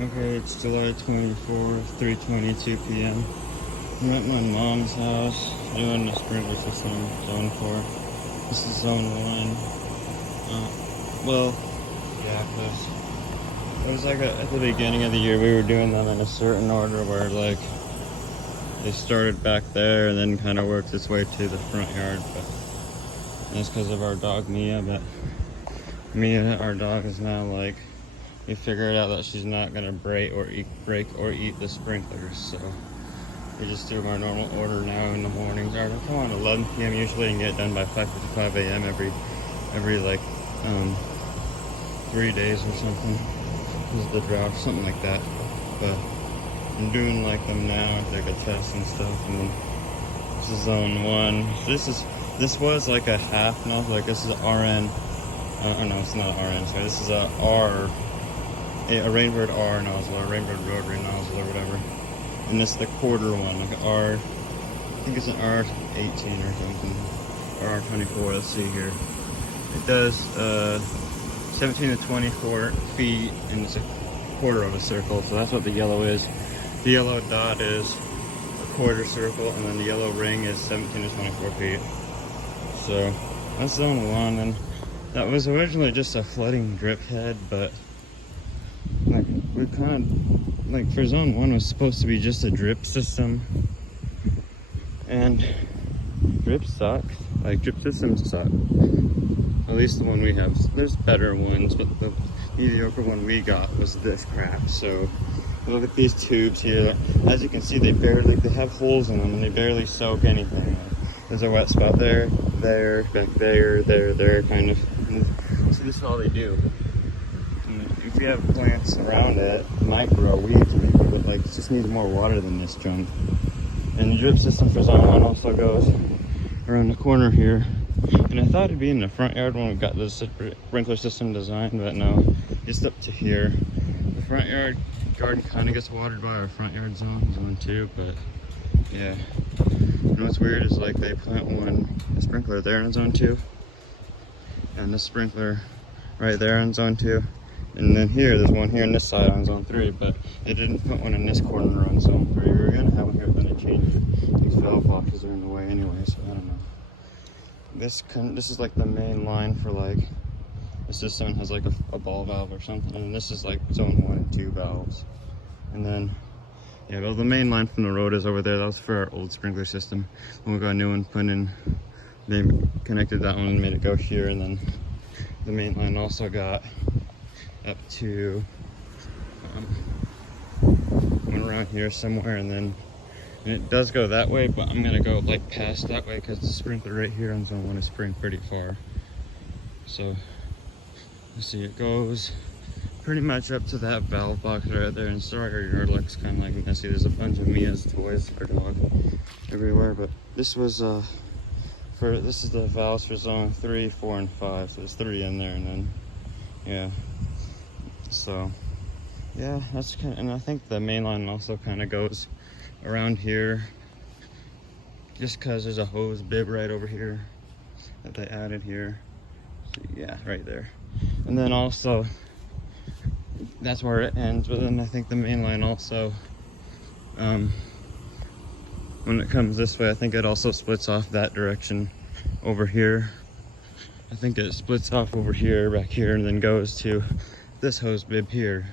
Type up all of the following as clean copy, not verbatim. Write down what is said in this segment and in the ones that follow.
Okay, it's July 24th, 3:22 p.m. I'm at my mom's house doing the sprinkler system, zone 4. This is zone 1. Yeah, because it was like at the beginning of the year, we were doing them in a certain order where like they started back there and then kind of worked its way to the front yard. But that's because of our dog Mia. But Mia, our dog, is now like, we figured out that she's not gonna break or eat the sprinklers, so we just do our normal order now in the mornings. Or come on 11 p.m. usually and get done by 5:55 a.m. every like 3 days or something. This is the drought, something like that. But I'm doing like them now, like a test and stuff. And then this is zone 1. This was like a half nozzle. Like this is RN. Oh no, it's not RN. Sorry, this is a Rainbird R nozzle, or Rainbird Rotary Nozzle, or whatever. And this is the quarter one, like R. I think it's an R18 or something, or R24. Let's see here. It does 17 to 24 feet, and it's a quarter of a circle. So that's what the yellow is. The yellow dot is a quarter circle, and then the yellow ring is 17 to 24 feet. So that's zone 1, and that was originally just a flooding drip head, but like we kind of like for zone 1 was supposed to be just a drip system, and drip sucks. Like drip systems suck. At least the one we have. There's better ones, but the mediocre one we got was this crap. So look at these tubes here. As you can see, they have holes in them, and they barely soak anything. There's a wet spot there, back there, kind of. So this is all they do. And if you have plants around it, it might grow weeds maybe, but like it just needs more water than this junk. And the drip system for zone 1 also goes around the corner here. And I thought it'd be in the front yard when we got this sprinkler system designed, but no, just up to here. The front yard garden kind of gets watered by our front yard zone 2, but yeah. And what's weird is like they plant a sprinkler there in zone 2, and the sprinkler right there in zone 2, and then there's one here on this side on zone 3, but they didn't put one in this corner on zone 3. We were gonna have one here, but they changed it. These valve boxes are in the way anyway, so I don't know. This is like the main line for like the system. Has like a ball valve or something, and this is like zone 1 and 2 valves. And then yeah, well, the main line from the road is over there. That was for our old sprinkler system. When we got a new one put in, they connected that one and made it go here, and then the main line also got up to went around here somewhere, and it does go that way, but I'm gonna go like past that way because the sprinkler right here on zone 1 is spraying pretty far. So you see it goes pretty much up to that valve box right there. And sorry, our yard looks kind of like messy. There's a bunch of Mia's toys, our dog, everywhere. But this was this is the valves for zone 3, 4, and 5. So there's 3 in there, and then yeah. So yeah, that's kind of, and I think the main line also kind of goes around here, just because there's a hose bib right over here that they added here. So yeah, right there. And then also that's where it ends, but then I think the main line also, when it comes this way, I think it also splits off that direction over here. I think it splits off over here, back here, and then goes to this hose bib here.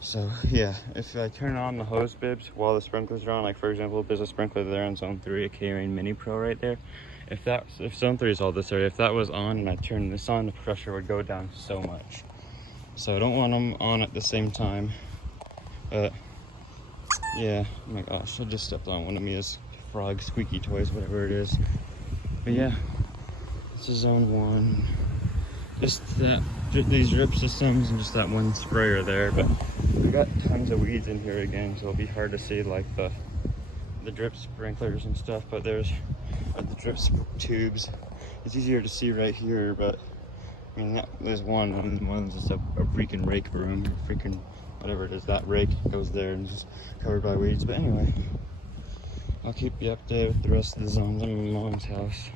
So yeah, if I turn on the hose bibs while the sprinklers are on, like for example, there's a sprinkler there in zone 3, a K-Rain Mini Pro right there. If zone 3 is all this area, if that was on and I turned this on, the pressure would go down so much. So I don't want them on at the same time. But yeah, oh my gosh, I just stepped on one of Mia's frog squeaky toys, whatever it is. But yeah, this is zone 1. Just these drip systems and just that one sprayer there. But we got tons of weeds in here again, so it'll be hard to see like the drip sprinklers and stuff. But there's the drip tubes. It's easier to see right here, but I mean, there's one's just a freaking rake broom, freaking whatever it is. That rake goes there and just covered by weeds. But anyway, I'll keep you updated with the rest of the zones. I'm in my mom's house.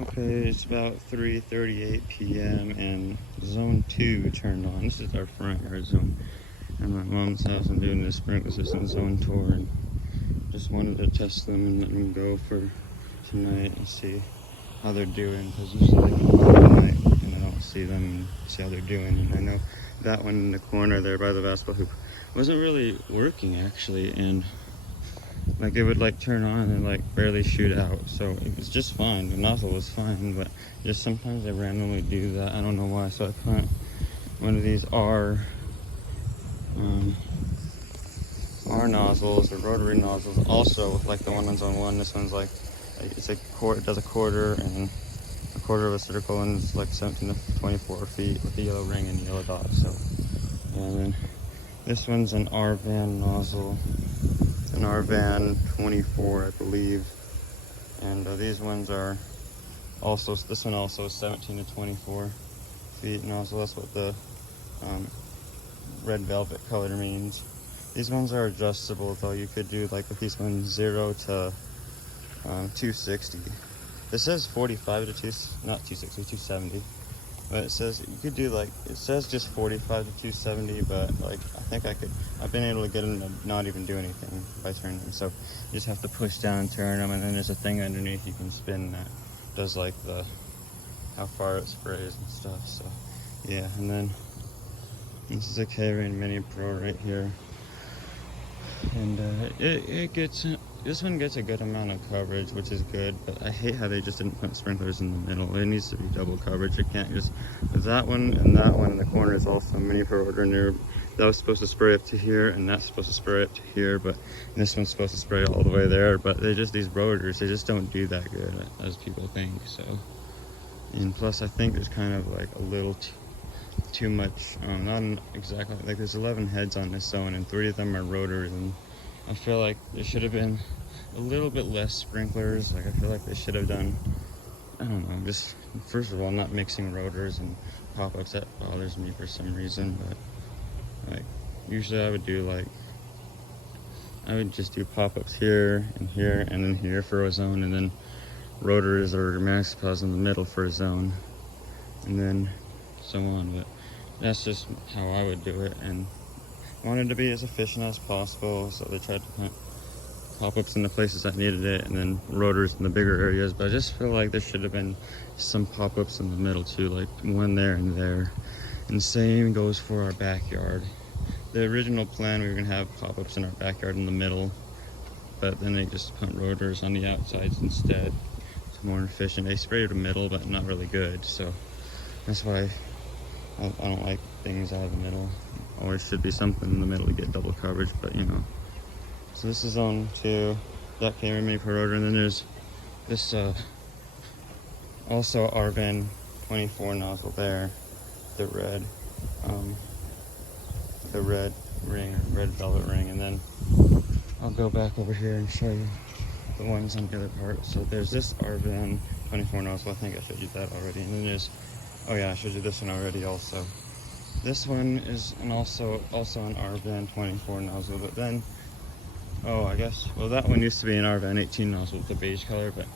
Okay, it's about 3:38 p.m. and zone 2 turned on. This is our front yard zone. And my mom's house, I'm doing the sprinkler system zone tour, and just wanted to test them and let them go for tonight and see how they're doing, because usually they come out at night and I don't see them and see how they're doing. And I know that one in the corner there by the basketball hoop wasn't really working actually, and like it would like turn on and like barely shoot out, so it was just fine. The nozzle was fine, but just sometimes they randomly do that. I don't know why. So I put one of these R nozzles or rotary nozzles, also like the one on zone 1. This one's like it's a quarter, it does a quarter and a quarter of a circle, and it's like 17 to 24 feet with the yellow ring and yellow dot. So and then this one's an R van nozzle, an R van 24 I believe, and these ones are also, this one also is 17 to 24 feet nozzle. That's what the red velvet color means. These ones are adjustable though. You could do like with these ones 0 to 260. It says 45 to 260, 270. But it says you could do like, it says just 45 to 270, but like I've been able to get them to not even do anything by turning them. So you just have to push down and turn them, and then there's a thing underneath you can spin that does like the how far it sprays and stuff. So yeah, and then this is a K-Rain Mini Pro right here, and it gets, this one gets a good amount of coverage, which is good, but I hate how they just didn't put sprinklers in the middle. It needs to be double coverage. It can't just, that one and that one in the corner is also Mini Pro Rotor, and that was supposed to spray up to here, and that's supposed to spray up to here, but this one's supposed to spray all the way there. But they just, these rotors, they just don't do that good as people think. So, and plus I think there's kind of like a little too much, not exactly, like there's 11 heads on this zone and 3 of them are rotors, and I feel like there should have been a little bit less sprinklers. Like I feel like they should have done, I don't know, just first of all not mixing rotors and pop-ups. That bothers me for some reason. But like usually I would do like, I would just do pop-ups here and then here for a zone, and then rotors or max pause in the middle for a zone, and then so on. But that's just how I would do it, and wanted to be as efficient as possible, so they tried to put pop-ups in the places that needed it, and then rotors in the bigger areas. But I just feel like there should have been some pop-ups in the middle too, like one there and there. And same goes for our backyard. The original plan, we were gonna have pop-ups in our backyard in the middle, but then they just put rotors on the outsides instead. It's more efficient. They sprayed the middle, but not really good. So that's why I don't like things out of the middle. Always should be something in the middle to get double coverage, but you know. So this is zone 2, that K-Rain Mini Pro Rotor, and then there's this also R-Van 24 nozzle there, the red ring, red velvet ring. And then I'll go back over here and show you the ones on the other part. So there's this R-Van 24 nozzle. I think I showed you that already. And then there's, oh yeah, I showed you this one already also. This one is also an R-Van 24 nozzle, but then, oh, I guess, well, that one used to be an R-Van 18 nozzle with the beige color, but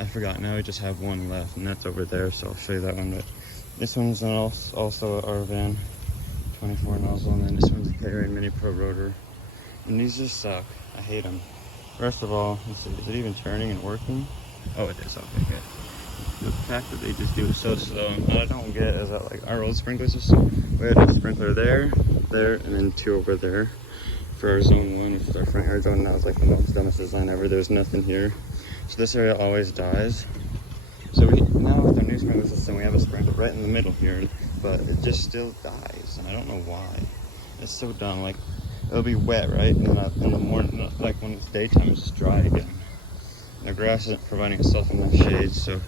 I forgot. Now we just have one left, and that's over there, so I'll show you that one. But this one's also an R-Van 24 nozzle, and then this one's a K-Rain Mini Pro Rotor. And these just suck. I hate them. First of all, let's see, is it even turning and working? Oh, it is. Okay, good. The fact that they just do it so slow, and what I don't get is that like our old sprinkler system, we had a sprinkler there, and then 2 over there for our zone 1, which is our front yard zone. That was like the most dumbest design ever. There's nothing here, so this area always dies. So now with our new sprinkler system, we have a sprinkler right in the middle here, but it just still dies, and I don't know why. It's so dumb. Like it'll be wet, right, and then in the morning, like when it's daytime, it's just dry again. And the grass isn't providing itself enough shade, so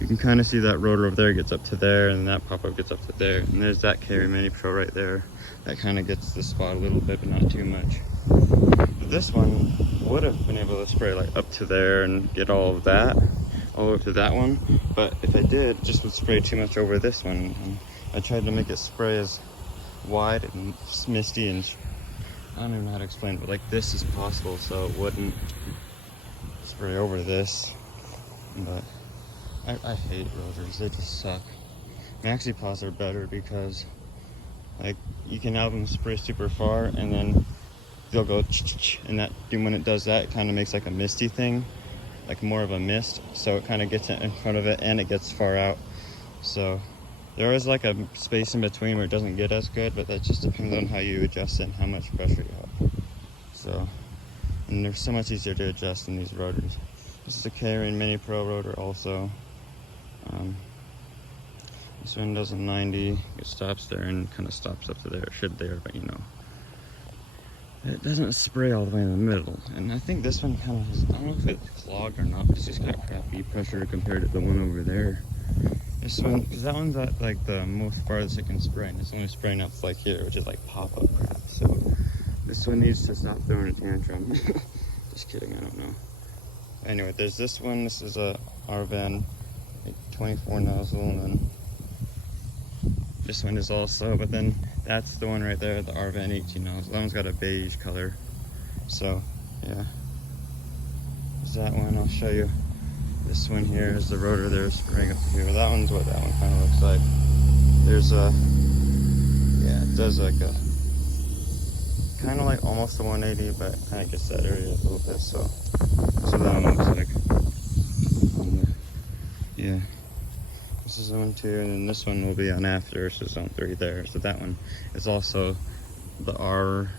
you can kind of see that rotor over there gets up to there, and that pop-up gets up to there. And there's that K-Rain Mini Pro right there. That kind of gets the spot a little bit, but not too much. But this one would have been able to spray like up to there and get all of that, all over to that one. But if I did, it just would spray too much over this one. And I tried to make it spray as wide and misty, and I don't even know how to explain it, but like this is possible, so it wouldn't spray over this. But I hate rotors. They just suck. Maxi Paws are better because, like, you can have them spray super far and then they'll go and that, when it does that, it kind of makes like a misty thing, like more of a mist, so it kind of gets in front of it and it gets far out. So there is like a space in between where it doesn't get as good, but that just depends on how you adjust it and how much pressure you have. So, and they're so much easier to adjust in these rotors. This is a K-Ring Mini Pro rotor also. This one does a 90. It stops there and kind of stops up to there. It should there, but you know, it doesn't spray all the way in the middle. And I think this one kind of has, I don't know if it's clogged or not, but it's just got crappy pressure compared to the one over there. This one, because that one's at like the most farthest it can spray, and it's only spraying up like here, which is like pop-up crap. So this one needs to stop throwing a tantrum. Just kidding, I don't know. Anyway, there's this one. This is a Arvan, like 24 nozzle, and then this one is also, but then that's the one right there, the Arvan 18 nozzle. That one's got a beige color. So yeah, there's that one. I'll show you. This one here is the rotor there spraying up here. That one's what that one kind of looks like. There's a, yeah, it does like a, kind of like almost a 180, but kind of gets that area a little bit. So that one looks like. Yeah. This is zone 2, and then this one will be on after, so zone 3 there. So that one is also the R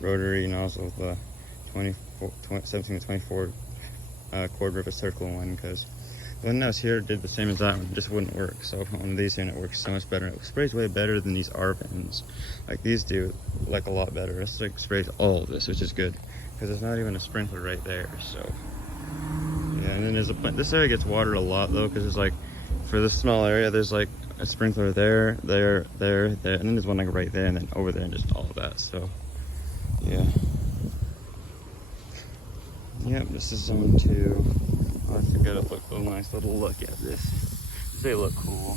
rotary nozzle, the 17 to 24 quarter of a circle one, because the one that was here did the same as that one, just wouldn't work. So on these here, it works so much better. It sprays way better than these Arvans. Like these do, like a lot better. This like sprays all of this, which is good, because there's not even a sprinkler right there. So yeah, and then there's this area gets watered a lot though, because it's like, for this small area, there's like a sprinkler there, there, and then there's one like right there, and then over there, and just all of that. So yeah. Yep, this is zone 2. I'll have to get a nice little look at this. They look cool.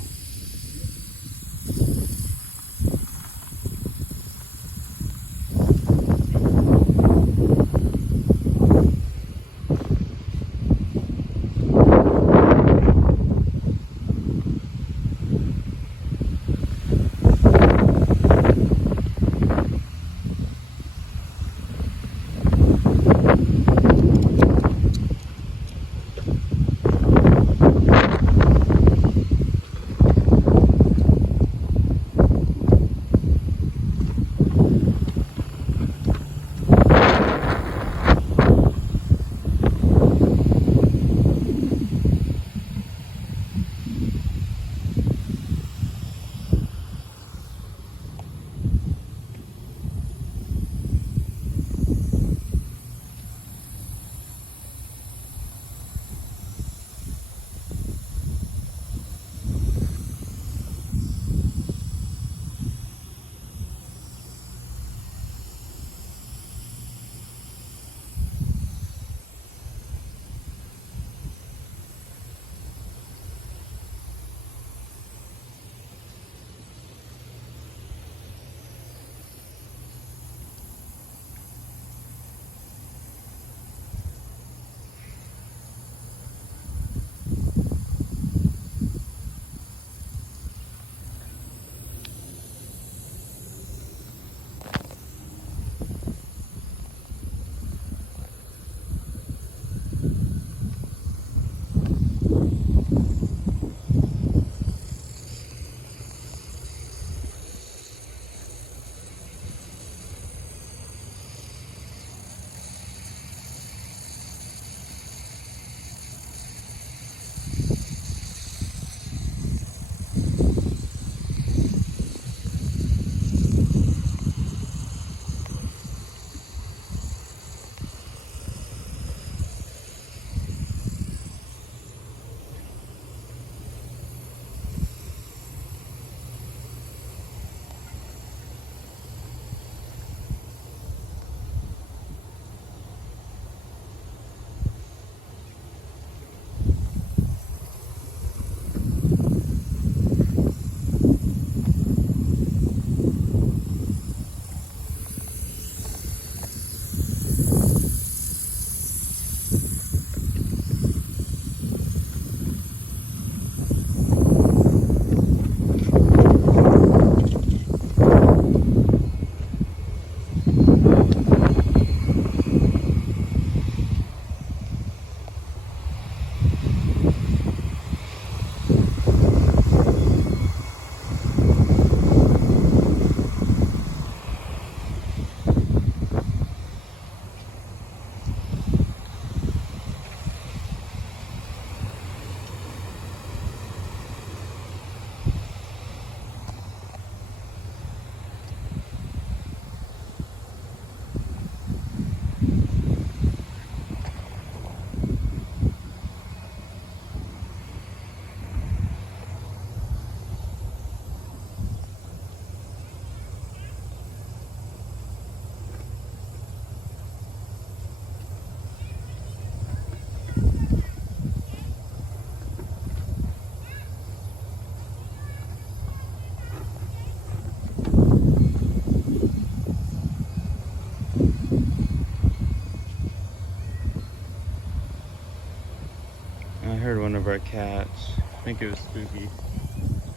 our cats. I think it was Spooky.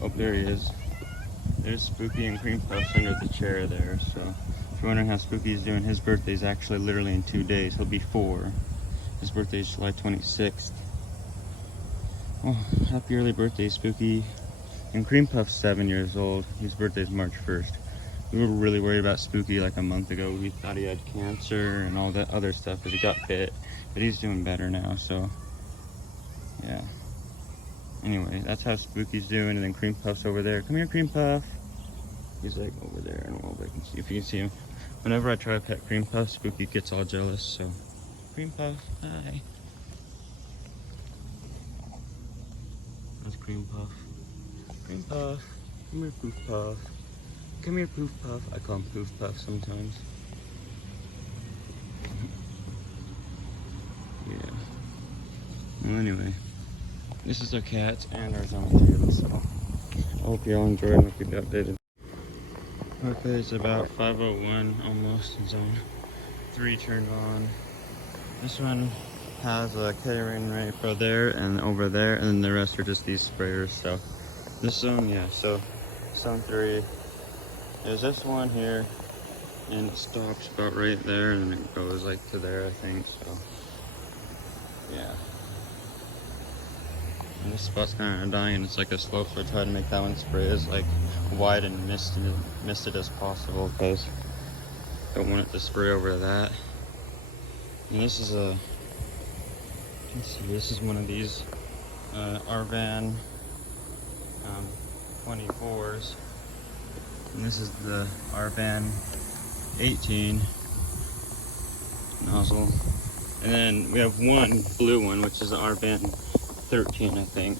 Oh, there he is. There's Spooky and Cream Puffs under the chair there. So if you're wondering how Spooky's doing, his birthday's actually literally in 2 days. He'll be 4. His birthday's July 26th. Oh, happy early birthday, Spooky. And Cream Puff's 7 years old. His birthday's March 1st. We were really worried about Spooky like a month ago. We thought he had cancer and all that other stuff because he got bit. But he's doing better now, so yeah. Anyway, that's how Spooky's doing. And then Cream Puff's over there. Come here, Cream Puff. He's like over there. I don't know if I can see, if you can see him. Whenever I try to pet Cream Puff, Spooky gets all jealous. So, Cream Puff, hi. That's Cream Puff. Cream Puff, come here, Poof Puff. Come here, Poof Puff. I call him Poof Puff sometimes. Yeah. Well, anyway, this is our cats and our zone 3. So I hope you all enjoyed and keep you updated. Okay, it's about 5:01 almost. Zone 3 turned on. This one has a catering Rotary Pro there and over there, and then the rest are just these sprayers. So this zone, yeah. So zone 3. There's this one here, and it stops about right there, and then it goes like to there, I think. So yeah. And this spot's kind of dying. It's like a slope, so I try to make that one spray as like wide and misted as possible because I don't want it to spray over that. And this is a, you can see this is one of these Arvan 24s. And this is the Arvan 18 nozzle. And then we have one blue one, which is the Arvan 13, I think.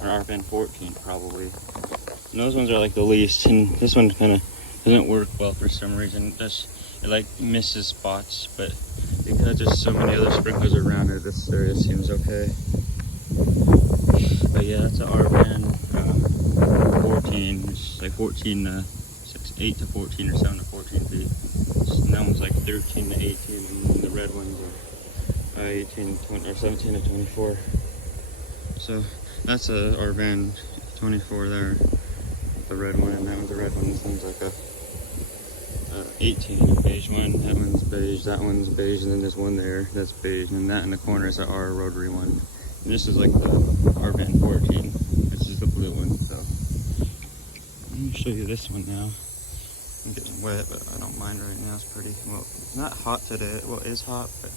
Or Arvan 14, probably. And those ones are like the least. And this one kind of doesn't work well for some reason. It like misses spots. But because there's so many other sprinklers around it, this area seems okay. But yeah, that's an Arvan 14. It's like 14 8 to 14 or 7 to 14 feet. And that one's like 13 to 18, and then the red ones are 18 to 20 or 17 to 24. So that's a Arvan 24 there, the red one, and that one's a red one. This one's like a 18, a beige one. That one's beige, that one's beige, and then there's one there that's beige, and that in the corner is our rotary one. And this is like the Arvan 14, which is the blue one. So let me show you this one now. I'm getting wet, but I don't mind right now. It's pretty, well, it's not hot today. Well, it is hot, but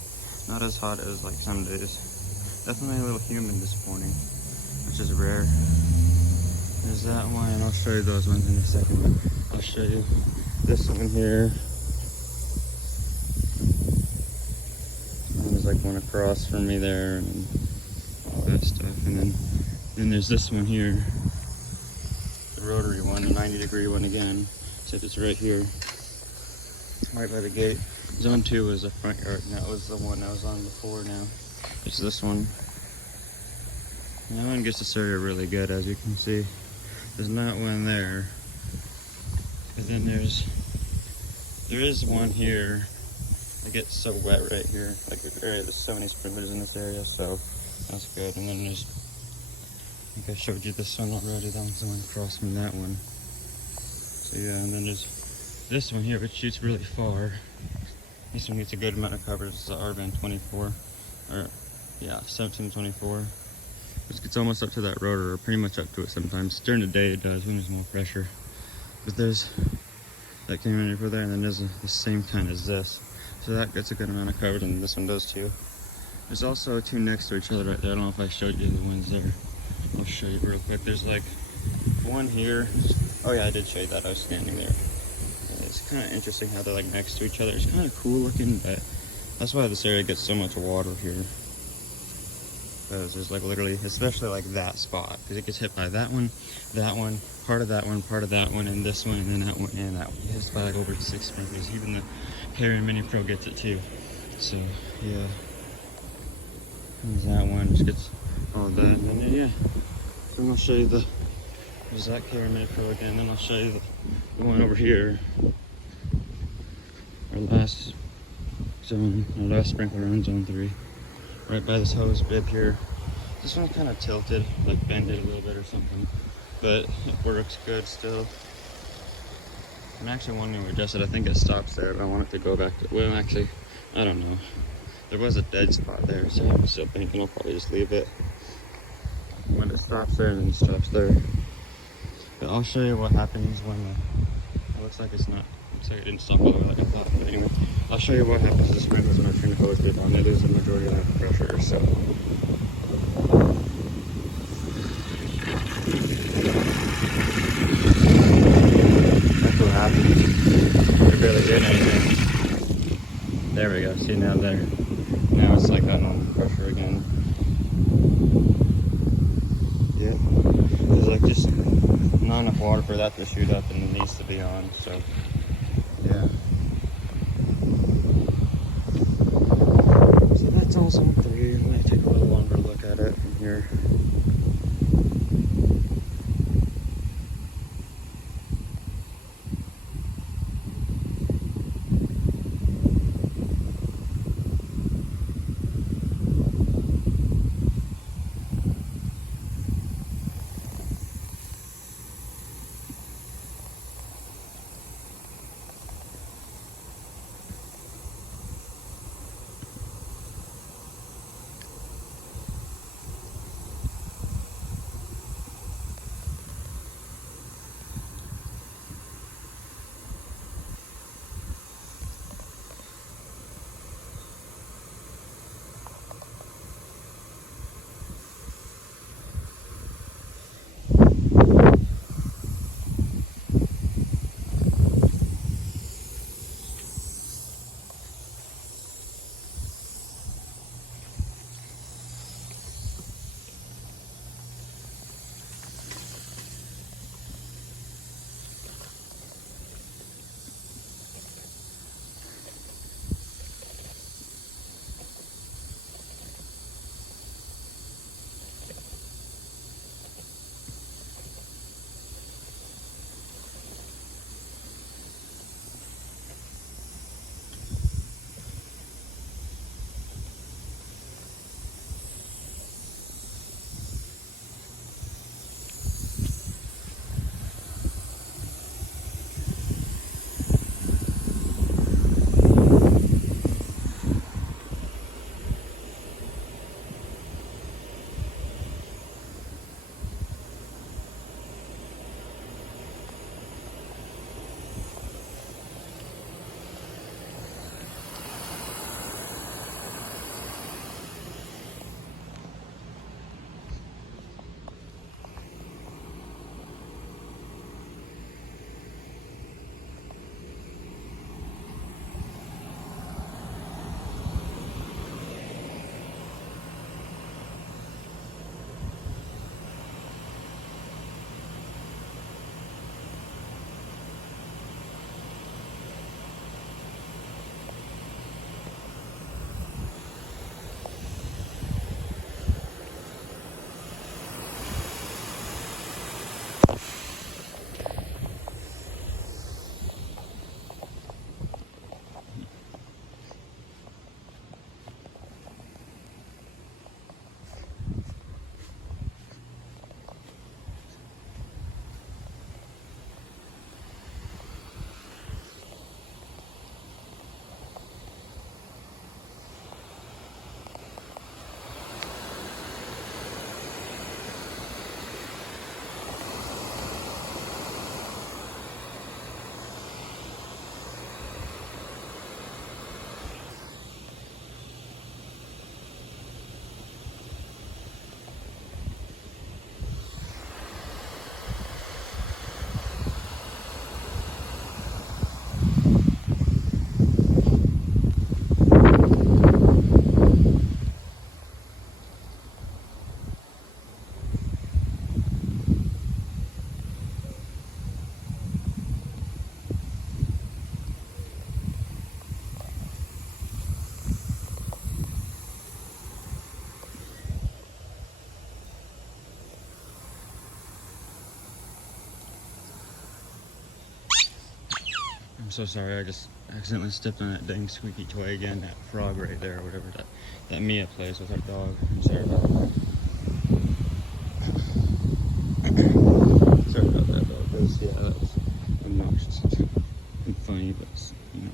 not as hot as like some days. Definitely a little humid this morning, which is rare. There's that one, and I'll show you those ones in a second. I'll show you this one here. There's like one across from me there, and all that stuff. And then there's this one here, the rotary one, the 90-degree one again. Except it's right here, right by the gate. Zone 2 was the front yard, and that was the one I was on before now. It's this one. And that one gets this area really good, as you can see. There's not one there. But then there is one here. It gets so wet right here. Like the area, there's so many sprinklers in this area, so that's good. And then there's, I think I showed you this one already. That one's the one across from that one. So yeah, and then there's this one here, which shoots really far. This one gets a good amount of coverage. It's the Arvan 24, or yeah, 1724. It gets almost up to that rotor, or pretty much up to it sometimes. During the day it does when there's more pressure. But there's that came in over there, and then there's the same kind as this. So that gets a good amount of coverage, and this one does too. There's also two next to each other right there. I don't know if I showed you the ones there. I'll show you real quick. There's like one here. Oh yeah, I did show you that. I was standing there. It's kind of interesting how they're like next to each other. It's kind of cool looking, but that's why this area gets so much water here. Because there's like literally, especially like that spot, because it gets hit by that one, part of that one, part of that one, and this one, and then that one, and that one. It hits by like over 6 sprinklers. Even the Carrier Mini Pro gets it too. So yeah, there's that one, which gets all that, and then yeah. So I'll show you there's that Carrier Mini Pro again. Then I'll show you the one over here. Our last zone, our last sprinkler on zone 3. Right by this hose bib here. This one's kind of tilted, like bended a little bit or something, but it works good still. I'm actually wanting to adjust it. I think it stops there, but I want it to go back to, well, actually, I don't know. There was a dead spot there, so I'm still thinking I'll probably just leave it. When it stops there, then it stops there. But I'll show you what happens when it looks like it's not, looks like it didn't stop all the way like I thought. But anyway, I'll show you what happens to the sprinklers when I turn the hose bit on. It loses the majority of that pressure, so. That's what happens. They're barely doing anything. There we go, see now there. Now it's like on pressure again. Yeah, there's like just not enough water for that to shoot up, and it needs to be on, so yeah. So that's all zone 3. I'm going to take a little longer look at it from here. I'm so sorry, I just accidentally stepped on that dang squeaky toy again, that frog right there, or whatever that Mia plays with our dog. I'm sorry about that. funny, but you know.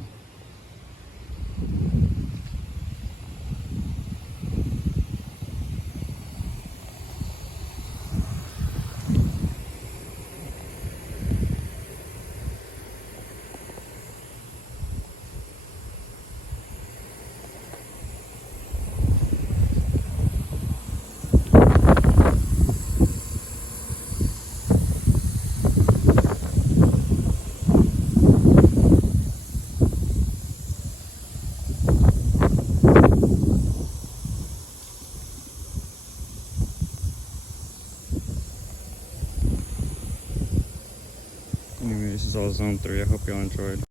Anyway, this is all zone 3. I hope y'all enjoyed.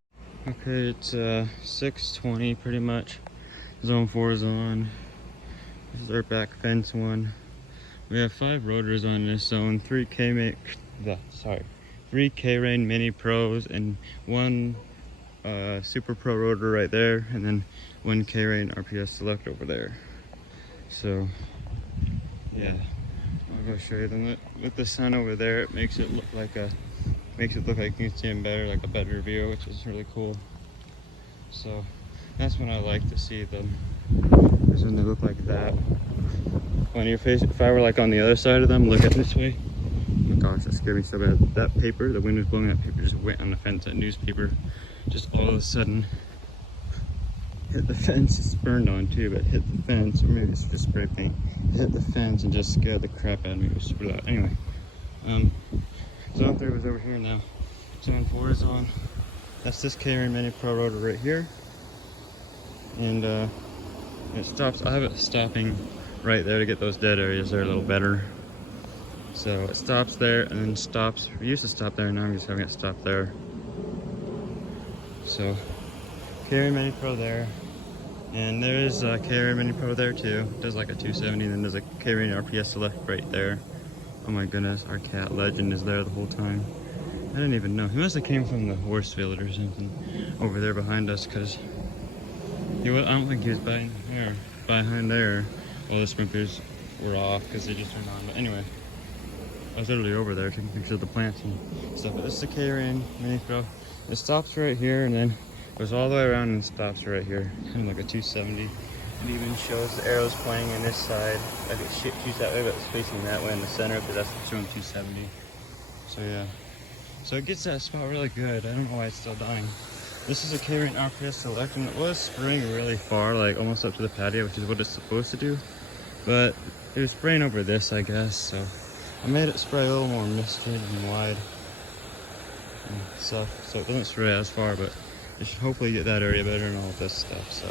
Okay, it's 6:20 pretty much. Zone 4 is on. This is our back fence one. We have 5 rotors on this zone, 3 K-Rain Mini Pros and 1 Super Pro rotor right there, and then 1 K-Rain RPS Select over there. So yeah, I'll go show you them. With the sun over there, it makes it look like you can see them better, like a better view, which is really cool. So that's when I like to see them, is when they look like that. When you're facing, if I were like on the other side of them, looking this way, oh my gosh, that scared me so bad. That paper, the wind was blowing that paper, just went on the fence. That newspaper just all of a sudden hit the fence. It's burned on too, but hit the fence, or maybe it's just spray paint. Hit the fence and just scared the crap out of me. It was super loud. Anyway, zone 3 was over here now. Zone 4 is on. That's this K-Rain Mini Pro rotor right here. And it stops. I have it stopping right there to get those dead areas there a little better. So it stops there and then stops. We used to stop there, now I'm just having it stop there. So K-Rain Mini Pro there. And there is a K-Rain Mini Pro there too. It does like a 270, and then there's a K-Rain RPS Select right there. Oh my goodness, our cat Legend is there the whole time. I didn't even know. He must have came from the horse field or something over there behind us, because I don't think he was behind there. All the sprinklers were off because they just turned on. But anyway, I was literally over there taking pictures of the plants and stuff. But this is the K-Rain Mini Pro. It stops right here and then goes all the way around and stops right here, kind of like a 270. It even shows the arrows pointing in this side, like it shoots that way, but it's facing that way in the center because that's showing 270. So yeah, so it gets that spot really good. I don't know why it's still dying. This is a K-Rain RPS Select, and it was spraying really far, like almost up to the patio, which is what it's supposed to do. But it was spraying over this, I guess, so I made it spray a little more misted and wide and stuff, so it doesn't spray as far, but it should hopefully get that area better and all this stuff. So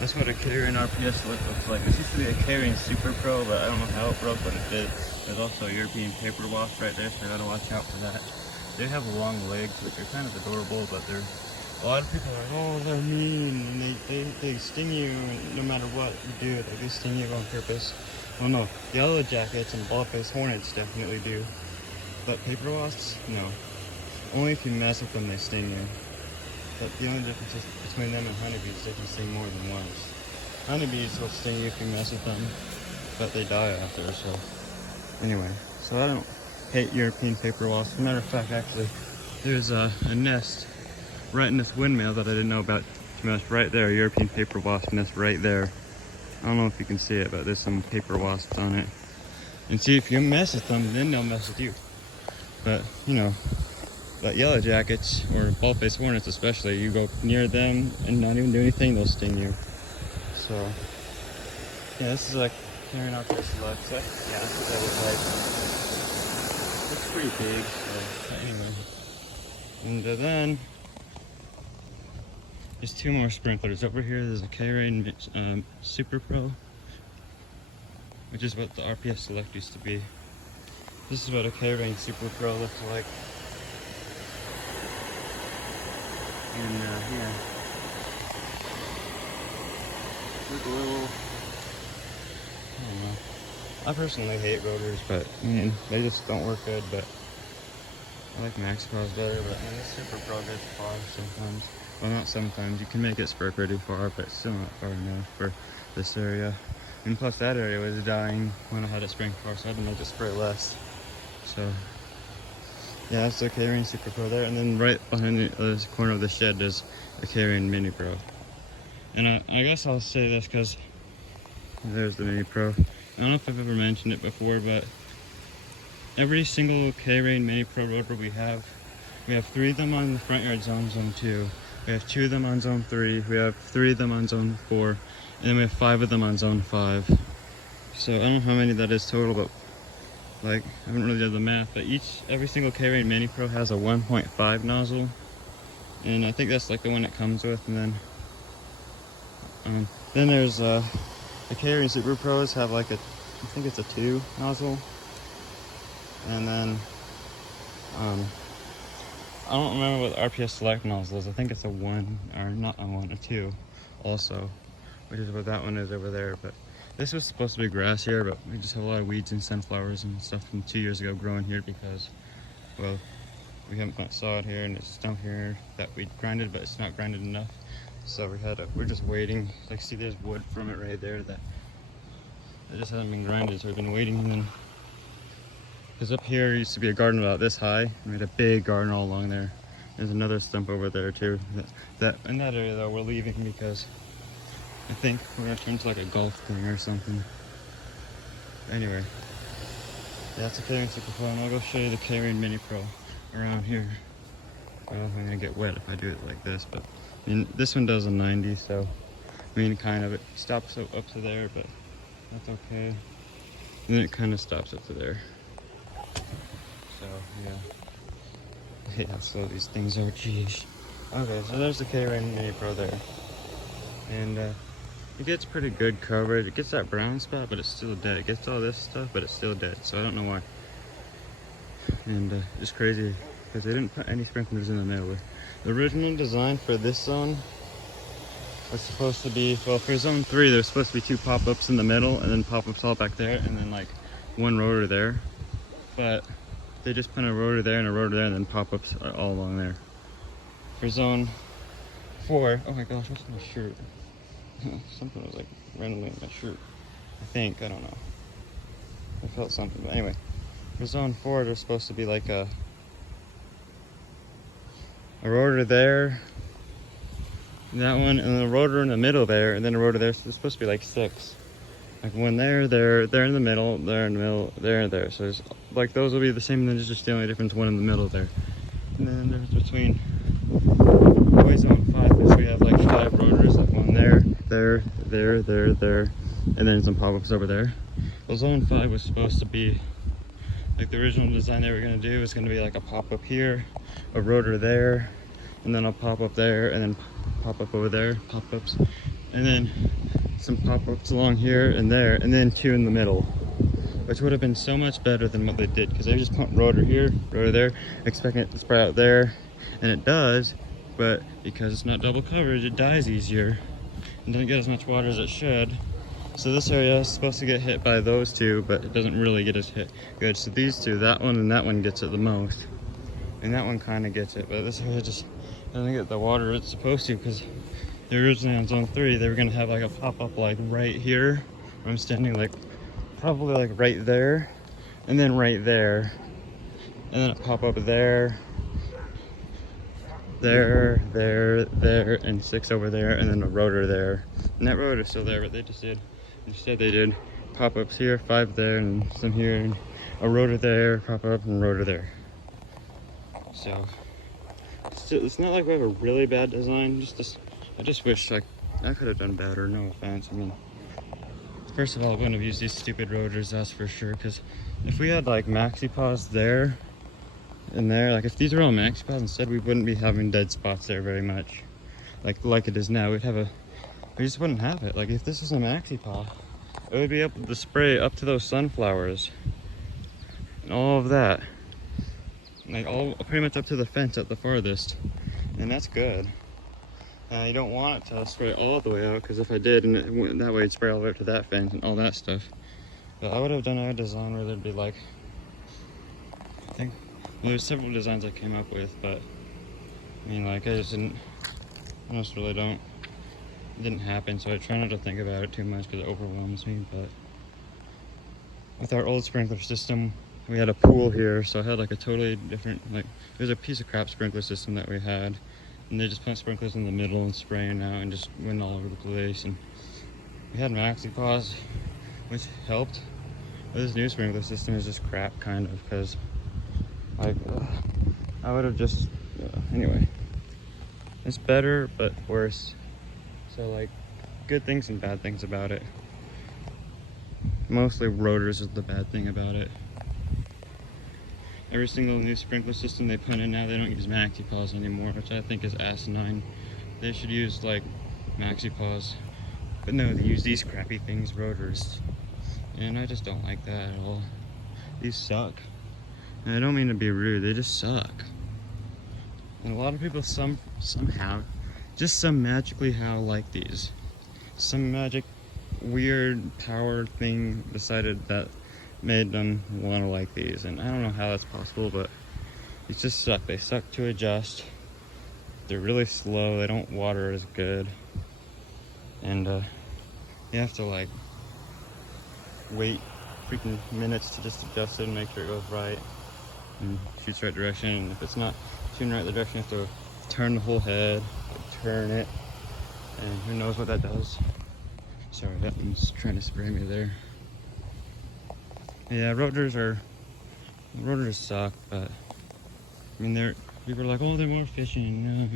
that's what a K-Rain RPS Select looks like. This used to be a K-Rain Super Pro, but I don't know how it broke, but it did. There's also a European paper wasp right there, so I gotta watch out for that. They have long legs, which are kind of adorable, but a lot of people are like, oh, they're mean, and they sting you no matter what you do. They sting you on purpose. Well, no, yellow jackets and bald-faced hornets definitely do, but paper wasps, no. Only if you mess with them, they sting you. But the only difference is between them and honeybees, they can sting more than once. Honeybees will sting you if you mess with them, but they die after. So anyway, so I don't hate European paper wasps. As a matter of fact, actually, there's a nest right in this windmill that I didn't know about too much. Right there, European paper wasp nest right there. I don't know if you can see it, but there's some paper wasps on it. And see, if you mess with them, then they'll mess with you. But you know, but yellow jackets or bald-faced hornets especially, you go near them and not even do anything, they'll sting you. So yeah, this is like K-Rain RPS Select. So yeah, that's what that looks like. It's pretty big. So anyway, and then there's 2 more sprinklers over here. There's a K-Rain Super Pro, which is what the RPS Select used to be. This is what a K-Rain Super Pro looks like. And here, there's a little, I don't know. I personally hate rotors, but I mean, they just don't work good. But I like Max Pros better. But I mean, this Super Pro gets far sometimes. Well, not sometimes. You can make it spray pretty far, but it's still not far enough for this area. And plus, that area was dying when I had it spraying far, so I had to make it spray less. So Yeah, that's the K-Rain Super Pro there, and then right behind the corner of the shed is the K-Rain Mini Pro. And I guess I'll say this because there's the Mini Pro. I don't know if I've ever mentioned it before, but every single K-Rain Mini Pro rotor we have 3 of them on the front yard zone, zone 2. We have 2 of them on zone 3. We have 3 of them on zone 4. And then we have 5 of them on zone 5. So I don't know how many that is total, but like, I haven't really done the math, but every single K-Rain Mini Pro has a 1.5 nozzle. And I think that's like the one it comes with. And then there's the K-Rain Super Pros have like I think it's a 2 nozzle. And then I don't remember what RPS Select nozzle is. I think it's a 1, or not a 1, a 2 also, which is what that one is over there. But this was supposed to be grass here, but we just have a lot of weeds and sunflowers and stuff from 2 years ago growing here because, well, we haven't put sod here and it's stump here that we grinded, but it's not grinded enough. So we're just waiting. Like, see, there's wood from it right there that it just hasn't been grinded, so we've been waiting. And then, because up here used to be a garden about this high, we had a big garden all along there. There's another stump over there too. In that area though, we're leaving because I think we're gonna turn to like a golf thing or something. Anyway, yeah, that's a K-Rain Super Pro, and I'll go show you the K-Rain Mini Pro around here. Well, I'm gonna get wet if I do it like this, but I mean, this one does a 90, so I mean, kind of, it stops up to there, but that's okay. And then it kind of stops up to there. So yeah, so these things are, geez. Okay, so there's the K-Rain Mini Pro there, and it gets pretty good coverage. It gets that brown spot, but it's still dead. It gets all this stuff, but it's still dead. So I don't know why. And it's crazy because they didn't put any sprinklers in the middle. The original design for this zone was supposed to be, well, for zone 3, there's supposed to be 2 pop-ups in the middle, and then pop-ups all back there, and then like 1 rotor there. But they just put a rotor there and a rotor there, and then pop-ups are all along there. For zone 4, oh my gosh, what's my shirt? Something was like randomly in my shirt. I think, I don't know. I felt something, but anyway. For zone 4, there's supposed to be like a rotor there, that one, and then a rotor in the middle there, and then a rotor there. So there's supposed to be like 6. Like one there, in the middle, there in the middle, there and there. So there's, like, those will be the same, and then there's just the only difference, one in the middle there. And then there's between zone 5, because we have like 5 rotors, like one there, and then some pop-ups over there. Well, zone 5 was supposed to be like the original design they were going to do was going to be like a pop-up here, a rotor there, and then a pop-up there, and then pop-up over there, pop-ups, and then some pop-ups along here and there, and then 2 in the middle, which would have been so much better than what they did, because they just put rotor here, rotor there, expecting it to spray out there, and it does, but because it's not double coverage, it dies easier and doesn't get as much water as it should. So this area is supposed to get hit by those 2, but it doesn't really get as hit good. So these 2, that one and that one, gets it the most, and that one kind of gets it, but this area just doesn't get the water it's supposed to, because they originally on zone 3 they were going to have like a pop-up like right here where I'm standing, like probably like right there, and then right there, and then a pop-up there, and 6 over there, and then a rotor there. And that rotor's still there, but instead they did pop-ups here, 5 there, and some here, and a rotor there, pop-up, and rotor there. So it's not like we have a really bad design, I just wish like I could have done better, no offense. I mean, first of all, I wouldn't have used these stupid rotors, that's for sure, because if we had like maxi pods there and there, like if these were all maxi pods instead, we wouldn't be having dead spots there very much, like it is now. We just wouldn't have it. Like if this was a maxi pod, it would be able to spray up to those sunflowers and all of that, like all pretty much up to the fence at the farthest, and that's good. You don't want it to spray all the way out, because if I did, and it went that way, it'd spray all the way up to that fence and all that stuff. But I would have done a design where there'd be like, I think, well, there's several designs I came up with, but I mean, like, I just really don't, it didn't happen, so I try not to think about it too much because it overwhelms me. But with our old sprinkler system, we had a pool here, so I had like a totally different, like, it was a piece of crap sprinkler system that we had, and they just put sprinklers in the middle and spraying out and just went all over the place. And we had maxi pause, which helped, but this new sprinkler system is just crap, kind of, because like I would have just anyway, it's better but worse. So like, good things and bad things about it. Mostly rotors is the bad thing about it. Every single new sprinkler system they put in now, they don't use maxi pause anymore, which I think is asinine. They should use like maxi pause, but no, they use these crappy things, rotors, and I just don't like that at all. These suck, and I don't mean to be rude, they just suck. And a lot of people somehow, just some magically how like these. Some magic weird power thing decided that made them want to like these, and I don't know how that's possible, but these just suck. They suck to adjust. They're really slow. They don't water as good, and you have to like wait freaking minutes to just adjust it and make sure it goes right and shoots right direction. And if it's not shooting right direction, you have to turn the whole head, turn it, and who knows what that does. Sorry, that one's trying to spray me there. Yeah, rotors suck, but I mean, people are like, oh, they're more efficient,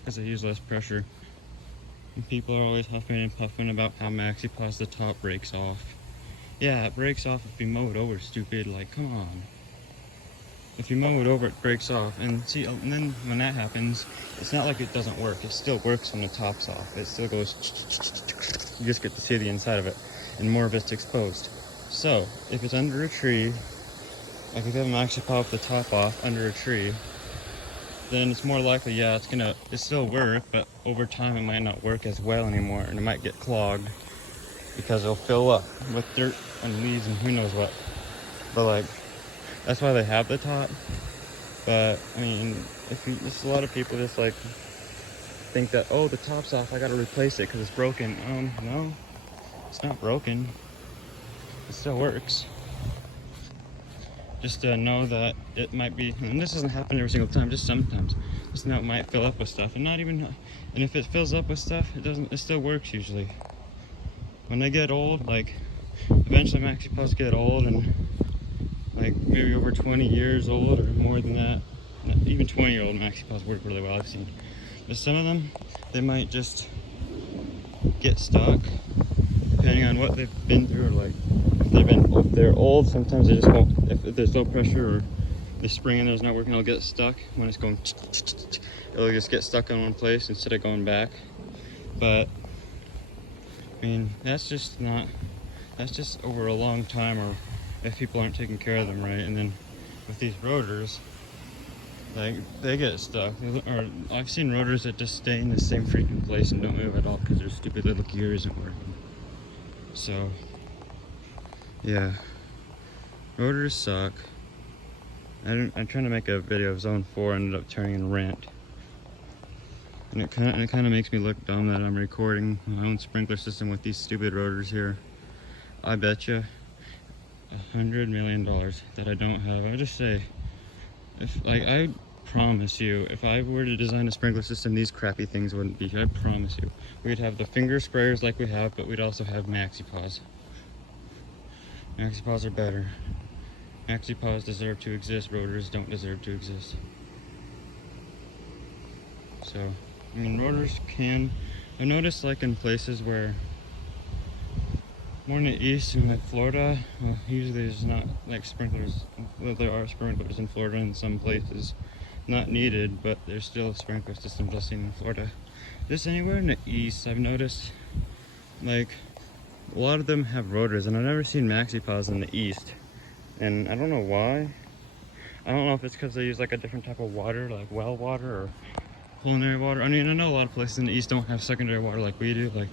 because they use less pressure. And people are always huffing and puffing about how maxi pause the top breaks off. Yeah, it breaks off if you mow it over, stupid. Like, come on. If you mow it over, it breaks off. And see, and then when that happens, it's not like it doesn't work. It still works when the top's off. It still goes. You just get to see the inside of it, and more of it's exposed. So if it's under a tree, like if you have a maxi pop the top off under a tree, then it's more likely, yeah, it still work, but over time it might not work as well anymore, and it might get clogged because it'll fill up with dirt and leaves and who knows what. But like, that's why they have the top. But I mean, just a lot of people just like think that, oh, the top's off, I gotta replace it because it's broken. No, it's not broken. It still works. Just to know that it might be, and this doesn't happen every single time, just sometimes. Just know it might fill up with stuff, and if it fills up with stuff, it still works usually. When they get old, like, eventually maxi pause get old, and like maybe over 20 years old or more than that, even 20-year-old maxi pause work really well, I've seen. But some of them, they might just get stuck, depending on what they've been through, or like, if they're old, sometimes they just won't, if there's no pressure or the spring in there's not working, it'll get stuck. When it's going, it'll just get stuck in one place instead of going back. But I mean, that's just over a long time, or if people aren't taking care of them right. And then with these rotors, like, they get stuck. Or I've seen rotors that just stay in the same freaking place and don't move at all because their stupid little gear isn't working. So yeah, rotors suck. I'm trying to make a video of zone 4, ended up turning in rant. And it kind of makes me look dumb that I'm recording my own sprinkler system with these stupid rotors here. I bet you $100 million that I don't have. I would just say, I promise you, if I were to design a sprinkler system, these crappy things wouldn't be here. I promise you. We'd have the finger sprayers like we have, but we'd also have maxi pause. Maxi pause are better. Maxi pause deserve to exist. Rotors don't deserve to exist. So, I mean, rotors can. I've noticed, like, in places where more in the east and like Florida, well, usually there's not like sprinklers. Well, there are sprinklers in Florida in some places, not needed, but there's still sprinkler systems I've seen in Florida. Just anywhere in the east, I've noticed, like, a lot of them have rotors, and I've never seen maxi pause in the east, and I don't know why. I don't know if it's because they use like a different type of water, like well water or culinary water. I mean, I know a lot of places in the east don't have secondary water like we do. Like,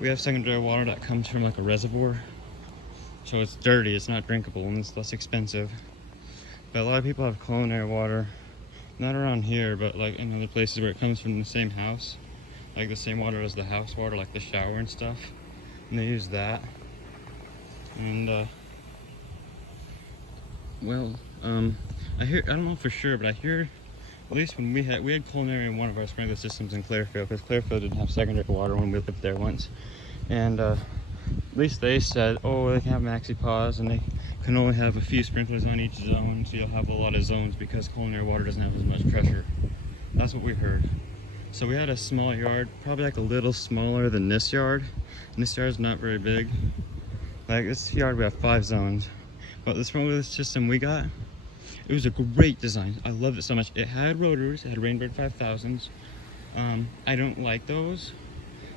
we have secondary water that comes from like a reservoir, so it's dirty, it's not drinkable, and it's less expensive. But a lot of people have culinary water, not around here, but like in other places where it comes from the same house, like the same water as the house water, like the shower and stuff, and they use that. And Well, I don't know for sure, but I hear, at least when we had culinary in one of our sprinkler systems in Clearfield, because Clearfield didn't have secondary water when we lived there once. And at least they said, oh, they can have maxi pause, and they can only have a few sprinklers on each zone, so you'll have a lot of zones because culinary water doesn't have as much pressure. That's what we heard. So we had a small yard, probably like a little smaller than this yard. And this yard is not very big. Like this yard, we have 5 zones. But the sprinkler system we got, it was a great design. I loved it so much. It had rotors, it had Rainbird 5000s. I don't like those,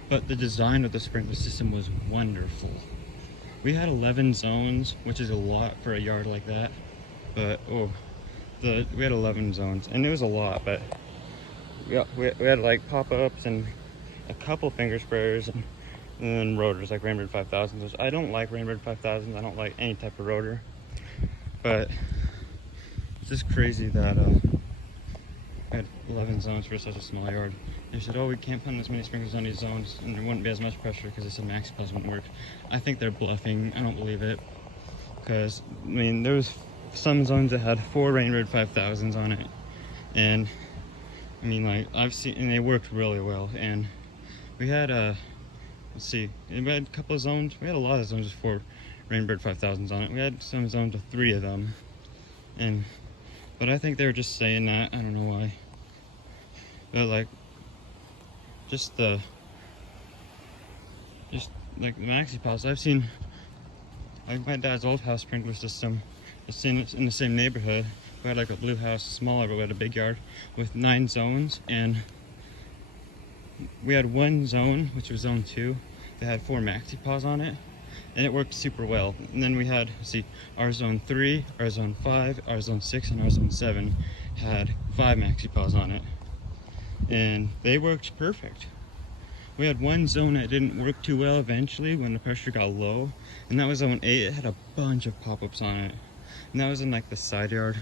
but the design of the sprinkler system was wonderful. We had 11 zones, which is a lot for a yard like that. But we had 11 zones, and it was a lot. But we had like pop-ups and a couple finger sprayers and then rotors like Rainbird 5000s. Which I don't like Rainbird 5000s. I don't like any type of rotor. But it's just crazy that I had 11 zones for such a small yard. They said, oh, we can't put as many sprinklers on these zones and there wouldn't be as much pressure because they said maxi pause wouldn't work. I think they're bluffing. I don't believe it. Because, I mean, there was some zones that had 4 Rainbird 5000s on it. And, I mean, like, I've seen, and they worked really well. And we had, let's see, we had a couple of zones. We had a lot of zones with 4 Rainbird 5000s on it. We had some zones with 3 of them. But I think they were just saying that. I don't know why. But like, just like the maxi pause. I've seen like my dad's old house sprinkler system. It's in the same neighborhood. We had like a blue house, smaller, but we had a big yard with 9 zones, and we had one zone, which was zone 2, that had 4 maxi pause on it. And it worked super well. And then we had, let's see, our zone 3, our zone 5, our zone 6, and our zone 7 had 5 maxi pause on it. And they worked perfect. We had one zone that didn't work too well eventually when the pressure got low, and that was zone 8. It had a bunch of pop-ups on it. And that was in like the side yard.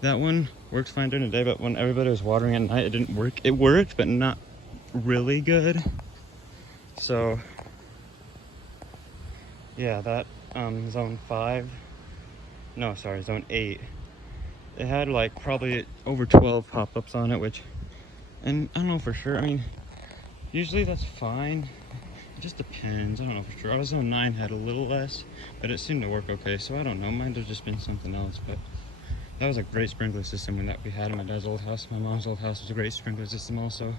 That one worked fine during the day, but when everybody was watering at night, it didn't work. It worked, but not really good. So yeah, that zone 5, no, sorry, zone 8, it had like probably over 12 pop-ups on it, and I don't know for sure. I mean, usually that's fine. It just depends. I don't know for sure. Our zone 9 had a little less, but it seemed to work okay, so I don't know. Might have just been something else, but that was a great sprinkler system that we had in my dad's old house. My mom's old house was a great sprinkler system also.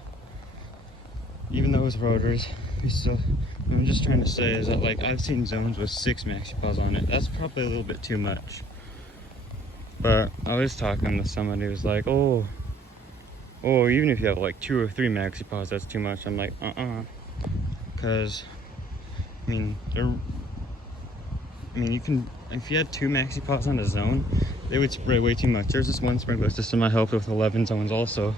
Even though it was rotors, I'm just trying to say is that, like, I've seen zones with 6 maxi pause on it. That's probably a little bit too much. But I was talking to somebody who was like, oh, even if you have like 2 or 3 maxi pause, that's too much. I'm like, because, I mean, you can, if you had 2 maxi pause on a zone, they would spray way too much. There's this one sprinkler system I helped with 11 zones also,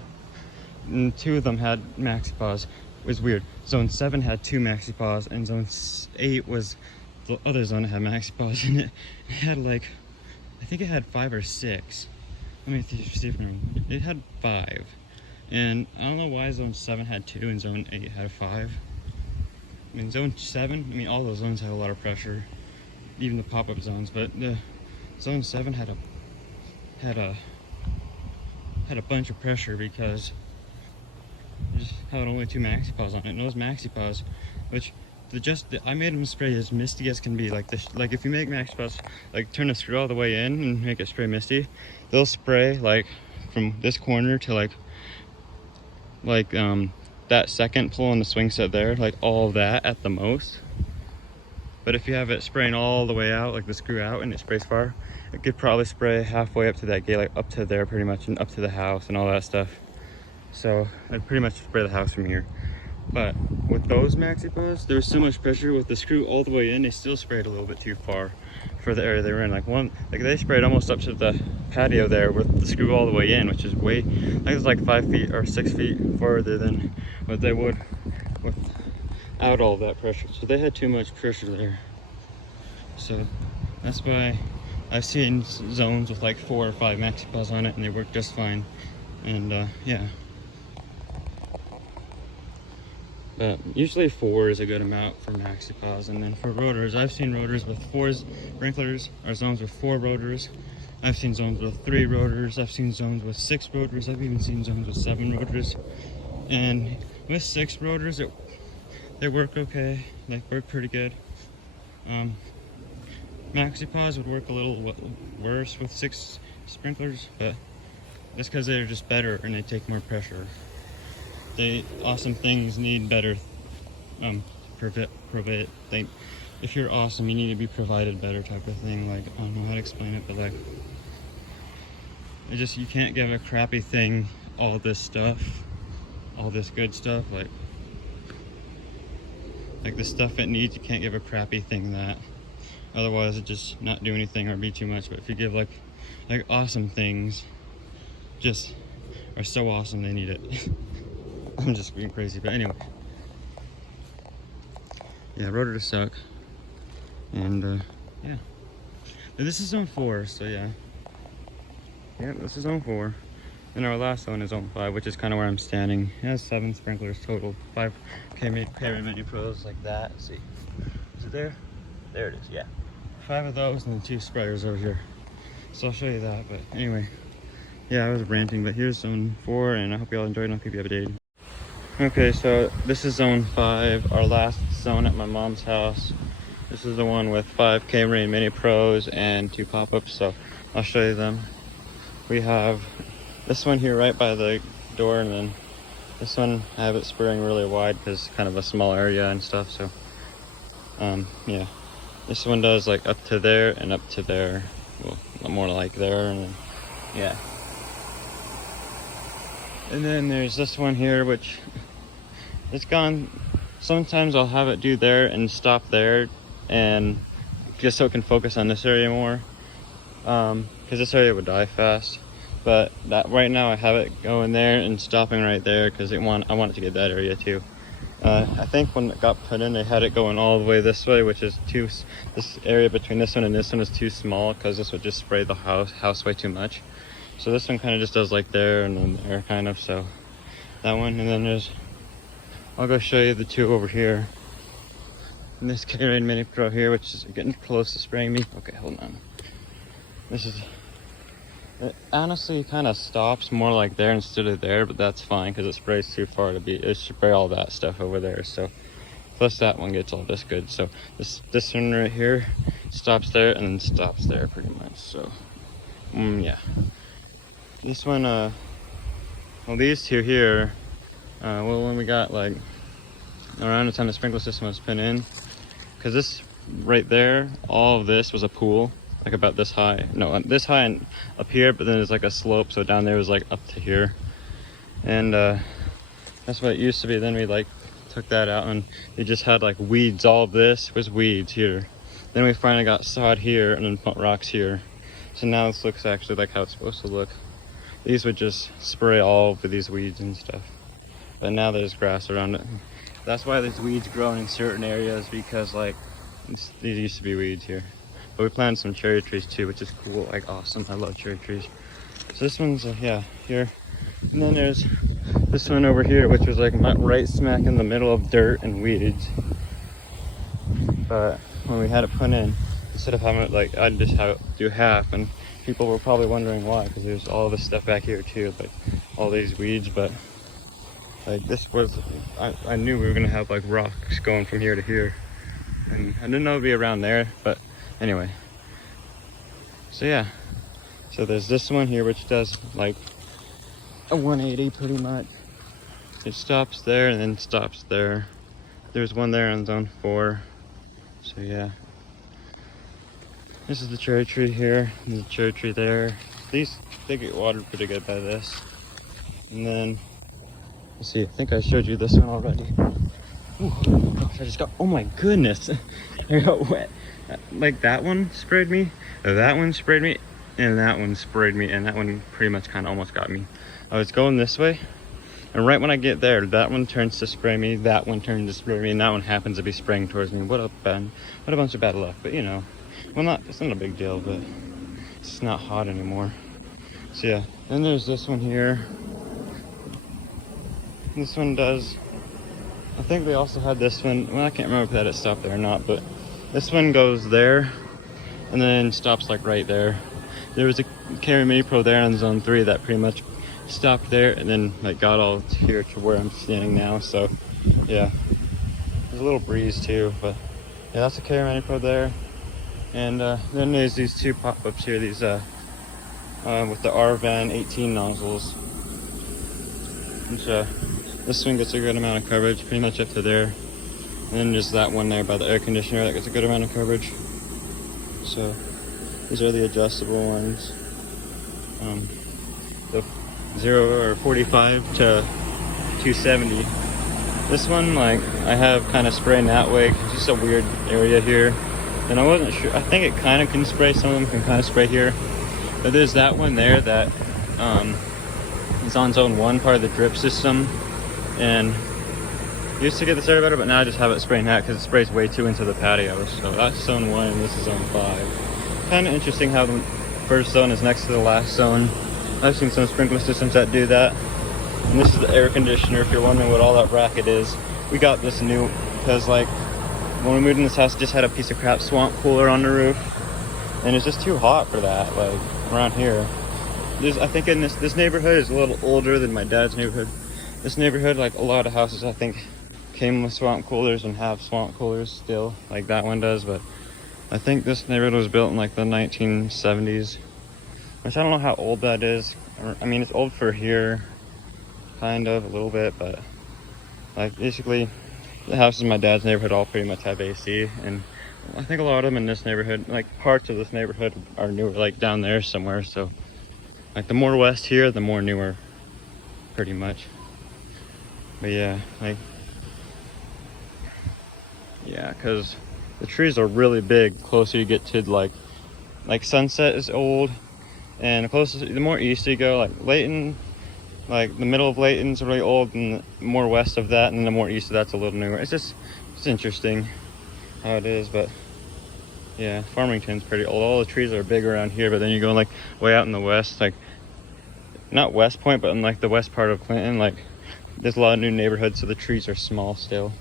and 2 of them had maxi pause. It was weird. Zone 7 had 2 maxi pause, and zone 8 was the other zone that had maxi pause in it. It had like, I think it had 5 or 6. Let me see if I remember. It had 5. And I don't know why zone 7 had 2 and zone 8 had 5. I mean, zone 7, I mean, all those zones had a lot of pressure, even the pop-up zones, but the zone 7 had a bunch of pressure because it just had only 2 maxi pause on it. And those maxi pause, which I made them spray as misty as can be. Like like if you make maxi pause, like turn the screw all the way in and make it spray misty, they'll spray like from this corner to like that second pull on the swing set there, like all of that at the most. But if you have it spraying all the way out, like the screw out, and it sprays far, it could probably spray halfway up to that gate, like up to there pretty much, and up to the house and all that stuff. So I'd pretty much spray the house from here. But with those maxi pause, there was so much pressure with the screw all the way in, they still sprayed a little bit too far for the area they were in. Like they sprayed almost up to the patio there with the screw all the way in, which is way, I think it was like 5 feet or 6 feet farther than what they would without all that pressure. So they had too much pressure there. So that's why I've seen zones with like 4 or 5 maxi pause on it and they work just fine. And yeah. But usually 4 is a good amount for maxi pause. And then for rotors, I've seen rotors with 4 sprinklers, or zones with 4 rotors, I've seen zones with 3 rotors, I've seen zones with 6 rotors, I've even seen zones with 7 rotors. And with 6 rotors, they work okay, like work pretty good. MaxiPaws would work a little worse with 6 sprinklers, but that's because they're just better and they take more pressure. Awesome things need better, like, if you're awesome, you need to be provided better type of thing. Like, I don't know how to explain it, but like, you can't give a crappy thing all this stuff, all this good stuff, like the stuff it needs. You can't give a crappy thing that, otherwise it just not do anything or be too much. But if you give like awesome things, just are so awesome they need it. I'm just being crazy, but anyway, yeah, rotors suck. And yeah, but this is zone 4, so yeah, this is zone 4, and our last zone is zone 5, which is kind of where I'm standing. It has 7 sprinklers total, 5 K-Rain Mini Pros like that. Let's see, is it there? There it is. Yeah, 5 of those and then 2 sprayers over here. So I'll show you that. But anyway, yeah, I was ranting, but here's zone 4, and I hope you all enjoyed, and I'll keep you updated. Okay, so this is zone 5, our last zone at my mom's house. This is the one with 5 K-Rain Mini Pros and 2 pop-ups, so I'll show you them. We have this one here right by the door, and then this one I have it spraying really wide because it's kind of a small area and stuff, so yeah. This one does like up to there and up to there, well, more like there, and then, yeah. And then there's this one here, which it's gone. Sometimes I'll have it do there and stop there, and just so it can focus on this area more, because this area would die fast. But that right now I have it going there and stopping right there because I want it to get that area too. I think when it got put in, they had it going all the way this way, which is this area between this one and this one is too small because this would just spray the house way too much. So this one kind of just does like there and then there, kind of. So that one, and then I'll go show you the 2 over here. And this K-Rain Mini Pro here, which is getting close to spraying me. Okay, hold on. It honestly kind of stops more like there instead of there, but that's fine because it sprays too far to be. It spray all that stuff over there. So plus that one gets all this good. So this one right here stops there and then stops there pretty much. So yeah. This one, well, these 2 here, well, when we got like around the time the sprinkler system was put in, because this right there, all of this was a pool, like about this high. No, this high and up here, but then there's like a slope, so down there was like up to here. And that's what it used to be. Then we like took that out and we just had like weeds. All of this was weeds here. Then we finally got sod here and then put rocks here. So now this looks actually like how it's supposed to look. These would just spray all over these weeds and stuff. But now there's grass around it. That's why there's weeds growing in certain areas, because like these used to be weeds here. But we planted some cherry trees too, which is cool, like awesome. I love cherry trees. So this one's yeah, here. And then there's this one over here, which was like right smack in the middle of dirt and weeds. But when we had it put in, instead of having it like, I'd just have it do half, and people were probably wondering why, because there's all this stuff back here too, like all these weeds. But like this was, I knew we were gonna have like rocks going from here to here, and I didn't know it'd be around there, but anyway. So yeah, so there's this one here which does like a 180 pretty much. It stops there and then stops there. There's one there on zone 4. So yeah, this is the cherry tree here, and the cherry tree there. They get watered pretty good by this. And then let's see, I think I showed you this one already. Ooh, gosh, I just got, oh my goodness, I got wet. Like that one sprayed me, that one sprayed me, and that one sprayed me, and that one pretty much kind of almost got me. I was going this way, and right when I get there, that one turns to spray me, that one turns to spray me, and that one happens to be spraying towards me. What a bunch of bad luck. But you know, well, it's not a big deal, but it's not hot anymore. So yeah, then there's this one here. This one does, I think they also had this one, well, I can't remember if that it stopped there or not, but this one goes there and then stops like right there. there was a Carry Mini Pro there on zone 3 that pretty much stopped there and then like got all here to where I'm standing now. So yeah, there's a little breeze too, but yeah, that's a Carry Mini Pro there. And then there's these two pop-ups here, these with the RVan 18 nozzles. Which, this one gets a good amount of coverage, pretty much up to there. And then there's that one there by the air conditioner that gets a good amount of coverage. So these are the adjustable ones. The 0 or 45 to 270. This one, like, I have kind of spraying that way. It's just a weird area here. And I wasn't sure. I think it kind of can spray. Some of them can kind of spray here. But there's that one there that is on zone 1, part of the drip system. And I used to get this area better, but now I just have it spraying that because it sprays way too into the patio. So that's zone 1 and this is zone 5. Kind of interesting how the first zone is next to the last zone. I've seen some sprinkler systems that do that. And this is the air conditioner, if you're wondering what all that bracket is. We got this new because, like, when we moved in this house, it just had a piece of crap swamp cooler on the roof. And it's just too hot for that, like, around here. I think in this neighborhood is a little older than my dad's neighborhood. This neighborhood, like a lot of houses, I think, came with swamp coolers and have swamp coolers still, like that one does. But I think this neighborhood was built in like the 1970s. Which I don't know how old that is. I mean, it's old for here, kind of, a little bit, but like basically the houses in my dad's neighborhood all pretty much have AC, and I think a lot of them in this neighborhood, like parts of this neighborhood are newer, like down there somewhere. So like the more west here, the more newer, pretty much. But yeah, like, yeah, because the trees are really big closer you get to like Sunset is old. And the closer, the more east you go, like Layton, like the middle of Layton's really old, and the more west of that, and the more east of that's a little newer. It's interesting how it is, but yeah, Farmington's pretty old. All the trees are big around here, but then you go like way out in the west, like not West Point, but in like the west part of Clinton, like there's a lot of new neighborhoods, so the trees are small still,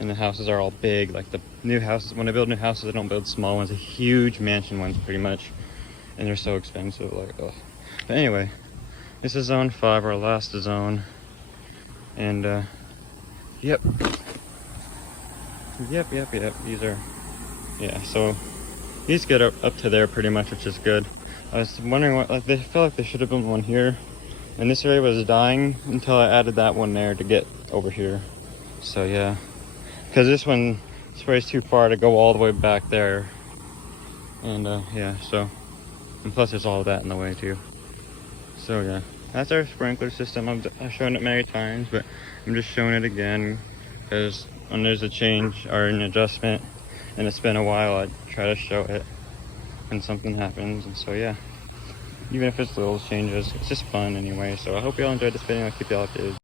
and the houses are all big. Like the new houses, when they build new houses, they don't build small ones, the huge mansion ones, pretty much. And they're so expensive, like, ugh. But anyway, this is zone 5, our last zone. And, yep. These are, yeah, so these get up to there pretty much, which is good. I was wondering what, like, they felt like there should have been one here. And this area was dying until I added that one there to get over here. So, yeah. Because this one sprays too far to go all the way back there. And, yeah, so. And plus there's all of that in the way too. So yeah, that's our sprinkler system. I've shown it many times, but I'm just showing it again because when there's a change or an adjustment and it's been a while, I try to show it when something happens. And so yeah, even if it's little changes, it's just fun anyway. So I hope y'all enjoyed this video. I'll keep y'all updated.